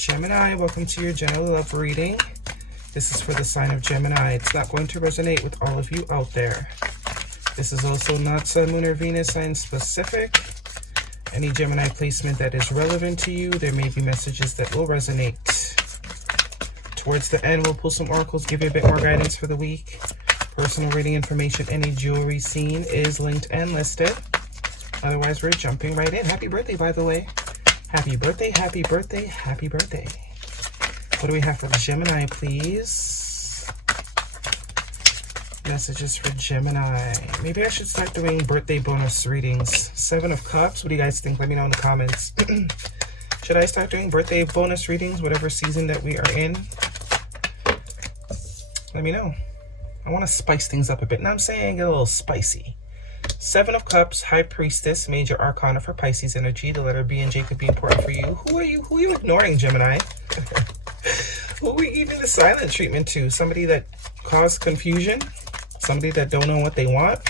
Gemini, welcome to your general love reading. This is for the sign of Gemini. It's not going to resonate with all of you out there. This is also not Sun, Moon, or Venus sign specific. Any Gemini placement that is relevant to you, there may be messages that will resonate. Towards the end, we'll pull some oracles, give you a bit more guidance for the week. Personal reading information, any jewelry seen is linked and listed. Otherwise, we're jumping right in. Happy birthday, by the way. Happy birthday, happy birthday, happy birthday. What do we have for Gemini, please? Messages for Gemini. Maybe I should start doing birthday bonus readings. 7 of Cups. What do you guys think? Let me know in the comments. Should I start doing birthday bonus readings, whatever season that we are in? Let me know. I want to spice things up a bit. And I'm saying get a little spicy. 7 of Cups, High Priestess, Major Arcana for Pisces energy. The letter B and J could be important for you. Who are you ignoring, Gemini? Who are you giving the silent treatment to? Somebody that caused confusion? Somebody that don't know what they want?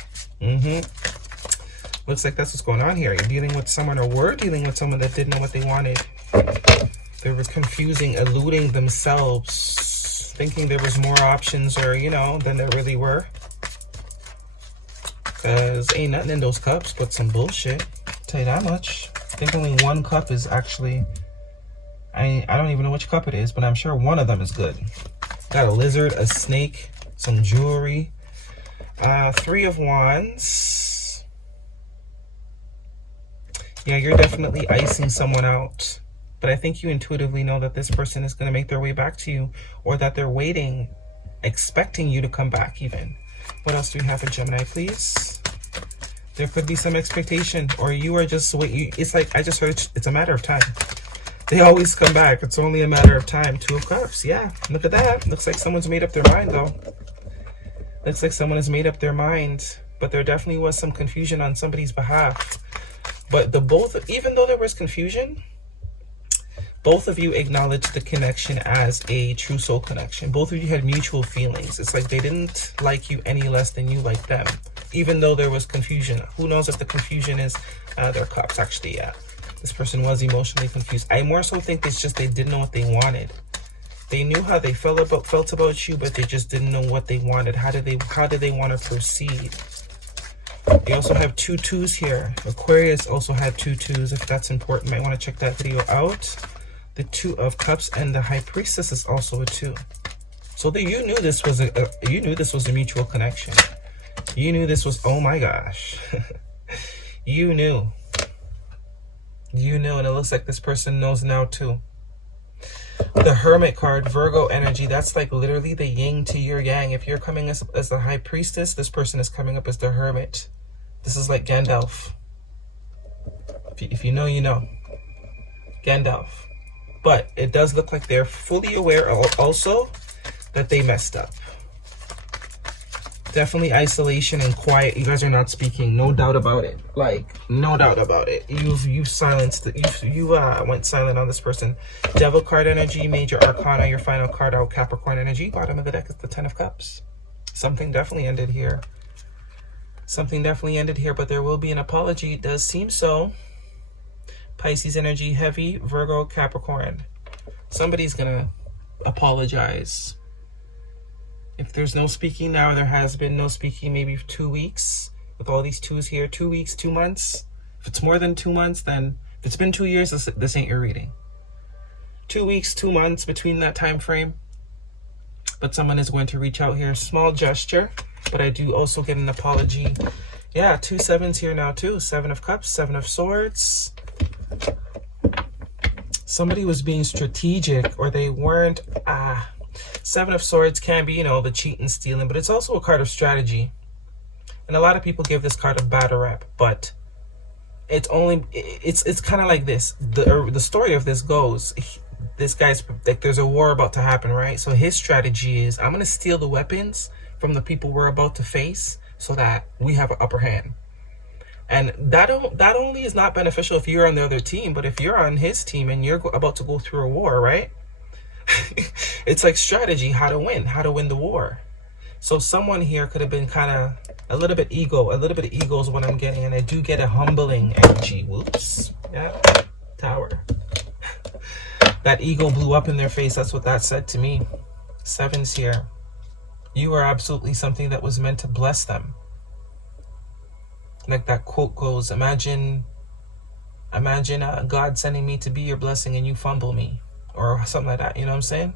Looks like that's what's going on here. You're dealing with someone, or were dealing with someone that didn't know what they wanted. They were confusing, eluding themselves, thinking there was more options, or, you know, than there really were. Because ain't nothing in those cups but some bullshit. I'll tell you that much. I think only one cup is actually... I don't even know which cup it is, but I'm sure one of them is good. Got a lizard, a snake, some jewelry. 3 of Wands. Yeah, you're definitely icing someone out. But I think you intuitively know that this person is going to make their way back to you. Or that they're waiting, expecting you to come back even. What else do we have for Gemini, please? There could be some expectation, or you are just waiting. It's like, I just heard it's a matter of time. They always come back. It's only a matter of time. 2 of Cups. Yeah, look at that. Looks like someone's made up their mind, though. Looks like someone has made up their mind. But there definitely was some confusion on somebody's behalf. But even though there was confusion, both of you acknowledged the connection as a true soul connection. Both of you had mutual feelings. It's like they didn't like you any less than you liked them, even though there was confusion. Who knows if the confusion is their cups? Actually, yeah. This person was emotionally confused. I more so think it's just they didn't know what they wanted. They knew how they felt about you, but they just didn't know what they wanted. How did they want to proceed? They also have 2 2s here. Aquarius also had 2 2s. If that's important, you might want to check that video out. The 2 of Cups and the High Priestess is also a 2. So you knew this was a mutual connection. You knew this was, oh my gosh. You knew. You knew, and it looks like this person knows now too. The Hermit card, Virgo energy, that's like literally the yin to your yang. If you're coming as the High Priestess, this person is coming up as the Hermit. This is like Gandalf. If you know, you know. Gandalf. But it does look like they're fully aware also that they messed up. Definitely isolation and quiet. You guys are not speaking. No doubt about it. Like, no doubt about it. You've silenced it. You went silent on this person. Devil card energy, Major Arcana, your final card out, Capricorn energy. Bottom of the deck is the 10 of Cups. Something definitely ended here. Something definitely ended here, but there will be an apology. It does seem so. Pisces energy, heavy, Virgo, Capricorn. Somebody's gonna apologize. If there's no speaking now, there has been no speaking maybe 2 weeks. With all these 2s here, 2 weeks, 2 months. If it's more than 2 months, then if it's been 2 years, this ain't your reading. 2 weeks, 2 months between that time frame. But someone is going to reach out here. Small gesture, but I do also get an apology. Yeah, 2 7s here now too. 7 of Cups, 7 of Swords. Somebody was being strategic, or they weren't. 7 of Swords can be, you know, the cheating, stealing, but it's also a card of strategy. And a lot of people give this card a bad rep, but it's kind of like this. The story of this goes, this guy's like, there's a war about to happen, right? So his strategy is, I'm going to steal the weapons from the people we're about to face so that we have an upper hand. And that only is not beneficial if you're on the other team, but if you're on his team and you're about to go through a war, right? It's like strategy, how to win the war. So someone here could have been kind of a little bit of ego is what I'm getting, and I do get a humbling energy. Whoops. Yeah. Tower. That ego blew up in their face. That's what that said to me. 7's here. You are absolutely something that was meant to bless them. Like that quote goes, imagine God sending me to be your blessing and you fumble me. Or something like that, you know what I'm saying?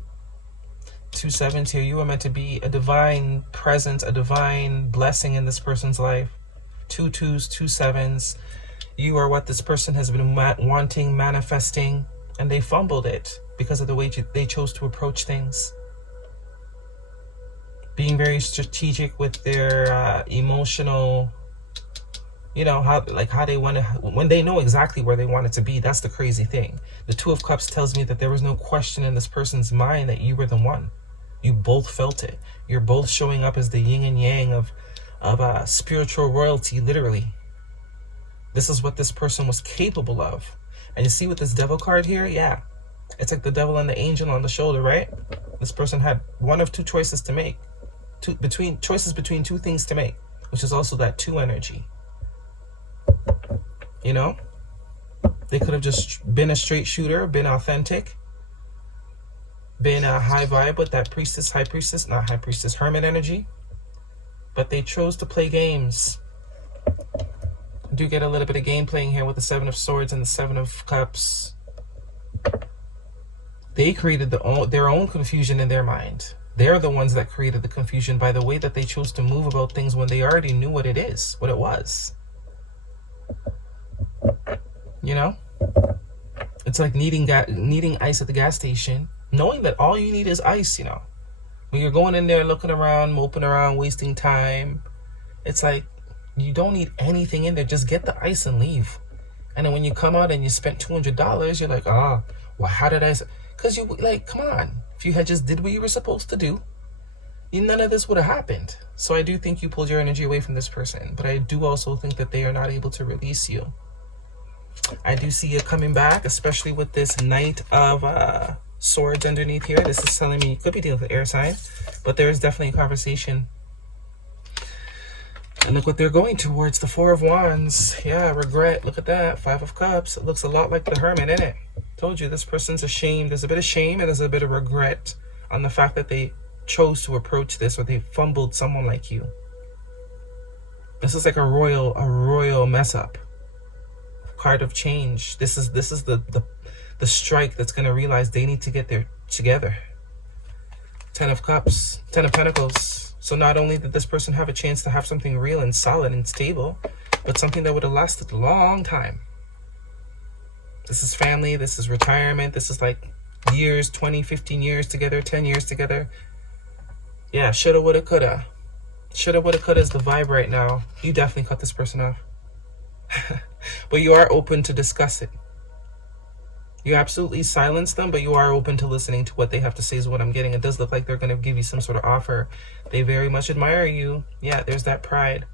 2 7s here. You are meant to be a divine presence, a divine blessing in this person's life. 2 2s, 2 7s. You are what this person has been wanting, manifesting, and they fumbled it because of the way they chose to approach things. Being very strategic with their emotional, you know, how they want to, when they know exactly where they want it to be. That's the crazy thing. The 2 of Cups tells me that there was no question in this person's mind that you were the one. You both felt it. You're both showing up as the yin and yang of spiritual royalty, literally. This is what this person was capable of. And you see with this Devil card here, yeah, it's like the devil and the angel on the shoulder, right? This person had one of 2 choices to make. Between 2 things to make, which is also that 2 energy. You know? They could have just been a straight shooter, been authentic, been a high vibe with that priestess, high priestess, not high priestess, hermit energy. But they chose to play games. I do get a little bit of game playing here with the 7 of Swords and the 7 of Cups. They created their own confusion in their mind. They're the ones that created the confusion by the way that they chose to move about things when they already knew what it is, what it was. You know? It's like needing ice at the gas station, knowing that all you need is ice, you know? When you're going in there looking around, moping around, wasting time, it's like you don't need anything in there. Just get the ice and leave. And then when you come out and you spent $200, you're like, well, how did I... Because you, like, come on. If you had just did what you were supposed to do, none of this would have happened. So I do think you pulled your energy away from this person. But I do also think that they are not able to release you. I do see you coming back, especially with this Knight of Swords underneath here. This is telling me you could be dealing with an air sign. But there is definitely a conversation. And look what they're going towards. The 4 of Wands. Yeah, regret. Look at that. 5 of Cups. It looks a lot like the Hermit, isn't it? Told you, this person's ashamed. There's a bit of shame and there's a bit of regret on the fact that they chose to approach this, or they fumbled someone like you. This is like a royal mess up. Card of change. This is the strike that's going to realize they need to get their together. 10 of Cups, 10 of Pentacles. So not only did this person have a chance to have something real and solid and stable, but something that would have lasted a long time. This is family, this is retirement, this is like years, 20, 15 years together, 10 years together. Yeah, shoulda, woulda, coulda. Shoulda, woulda, coulda is the vibe right now. You definitely cut this person off. But you are open to discuss it. You absolutely silence them, but you are open to listening to what they have to say is what I'm getting. It does look like they're going to give you some sort of offer. They very much admire you. Yeah, there's that pride.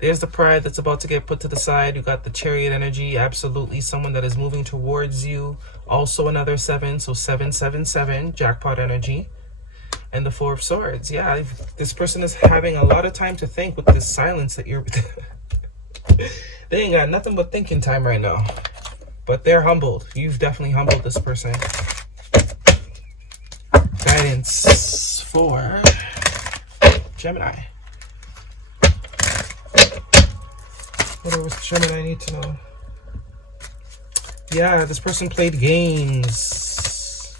There's the pride that's about to get put to the side. You got the Chariot energy. Absolutely someone that is moving towards you. Also another 7. So 777. Jackpot energy. And the 4 of Swords. Yeah, this person is having a lot of time to think with this silence that you're... They ain't got nothing but thinking time right now. But they're humbled. You've definitely humbled this person. Guidance for Gemini. What does Gemini need to know? Yeah, this person played games.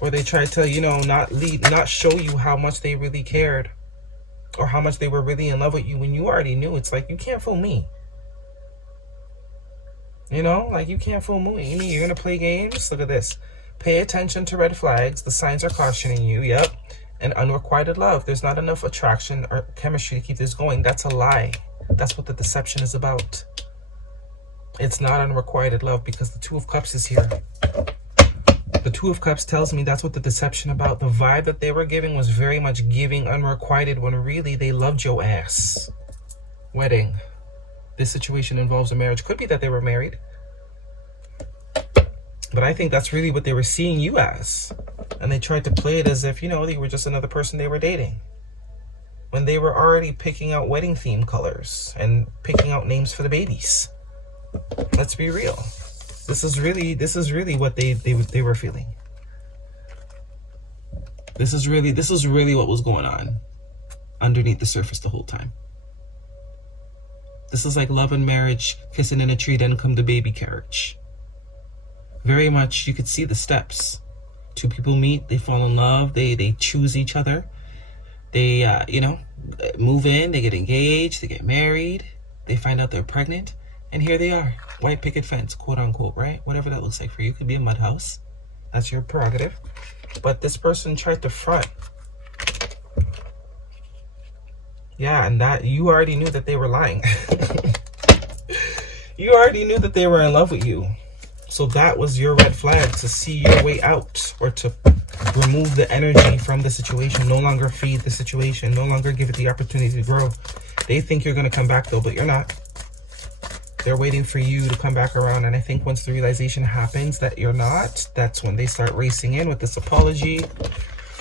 Or they tried to, you know, not show you how much they really cared. Or how much they were really in love with you when you already knew. It's like, you can't fool me. You know, like, you can't fool me. You're going to play games? Look at this. Pay attention to red flags. The signs are cautioning you. Yep. And unrequited love. There's not enough attraction or chemistry to keep this going. That's a lie. That's what the deception is about. It's not unrequited love because the 2 of Cups is here. The 2 of Cups tells me that's what the deception about. The vibe that they were giving was very much giving unrequited when really they loved your ass. Wedding. This situation involves a marriage. Could be that they were married. But I think that's really what they were seeing you as. And they tried to play it as if, you know, you were just another person they were dating. When they were already picking out wedding theme colors and picking out names for the babies. Let's be real. This is really what they were feeling. This is really what was going on underneath the surface the whole time. This is like love and marriage, kissing in a tree, then come the baby carriage. Very much, you could see the steps. Two people meet, they fall in love, they choose each other. They, move in, they get engaged, they get married, they find out they're pregnant, and here they are. White picket fence, quote unquote, right? Whatever that looks like for you. It could be a mud house. That's your prerogative. But this person tried to front. Yeah, and that you already knew that they were lying. You already knew that they were in love with you. So that was your red flag, to see your way out, or to remove the energy from the situation, no longer feed the situation, no longer give it the opportunity to grow. They think you're going to come back though, but you're not. They're waiting for you to come back around. And I think once the realization happens that you're not, that's when they start racing in with this apology.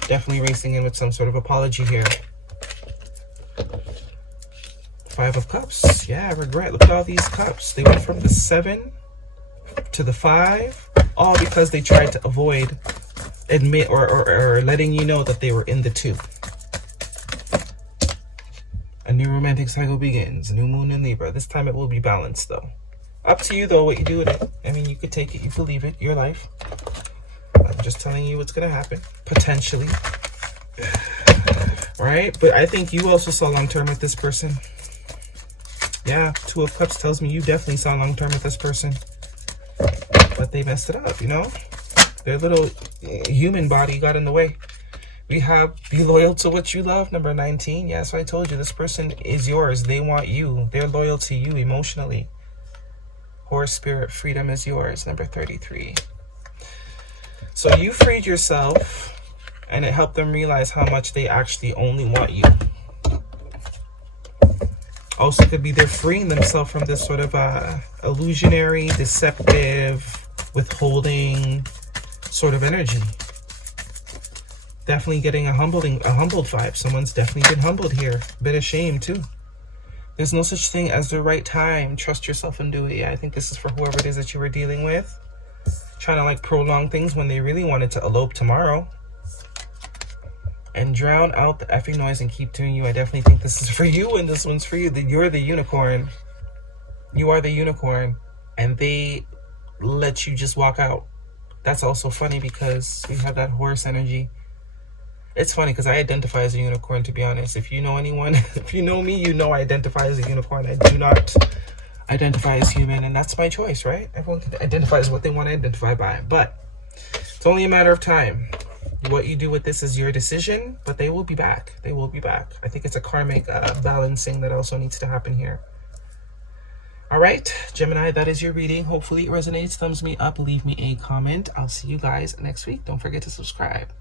Definitely racing in with some sort of apology here. 5 of Cups. Yeah, regret. Look at all these cups. They went from the 7 to the 5, all because they tried to avoid admit or letting you know that they were in the 2. A new romantic cycle begins. New moon in Libra. This time it will be balanced though. Up to you though what you do with it. I mean, you could take it, you could leave it, your life. I'm just telling you what's gonna happen, potentially. Right? But I think you also saw long term with this person. Yeah, 2 of Cups tells me you definitely saw long term with this person. But they messed it up, you know? Their little human body got in the way. We have be loyal to what you love, number 19. Yeah, so I told you, this person is yours. They want you. They're loyal to you emotionally. Horse spirit, freedom is yours, number 33. So you freed yourself, and it helped them realize how much they actually only want you. Also could be they're freeing themselves from this sort of illusionary, deceptive, withholding sort of energy. Definitely getting a humbled vibe. Someone's definitely been humbled here. Bit of shame too. There's no such thing as the right time. Trust yourself and do it. Yeah, I think this is for whoever it is that you were dealing with. Trying to like prolong things when they really wanted to elope tomorrow. And drown out the effing noise and keep doing you. I definitely think this is for you, and this one's for you. You're the unicorn. You are the unicorn. And they let you just walk out. That's also funny because we have that horse energy. It's funny because I identify as a unicorn, to be honest. If you know anyone, if you know me, you know I identify as a unicorn. I do not identify as human, and that's my choice, right? Everyone can identify as what they want to identify by, but it's only a matter of time. What you do with this is your decision, but they will be back. They will be back. I think it's a karmic balancing that also needs to happen here. All right, Gemini, that is your reading. Hopefully it resonates. Thumbs me up. Leave me a comment. I'll see you guys next week. Don't forget to subscribe.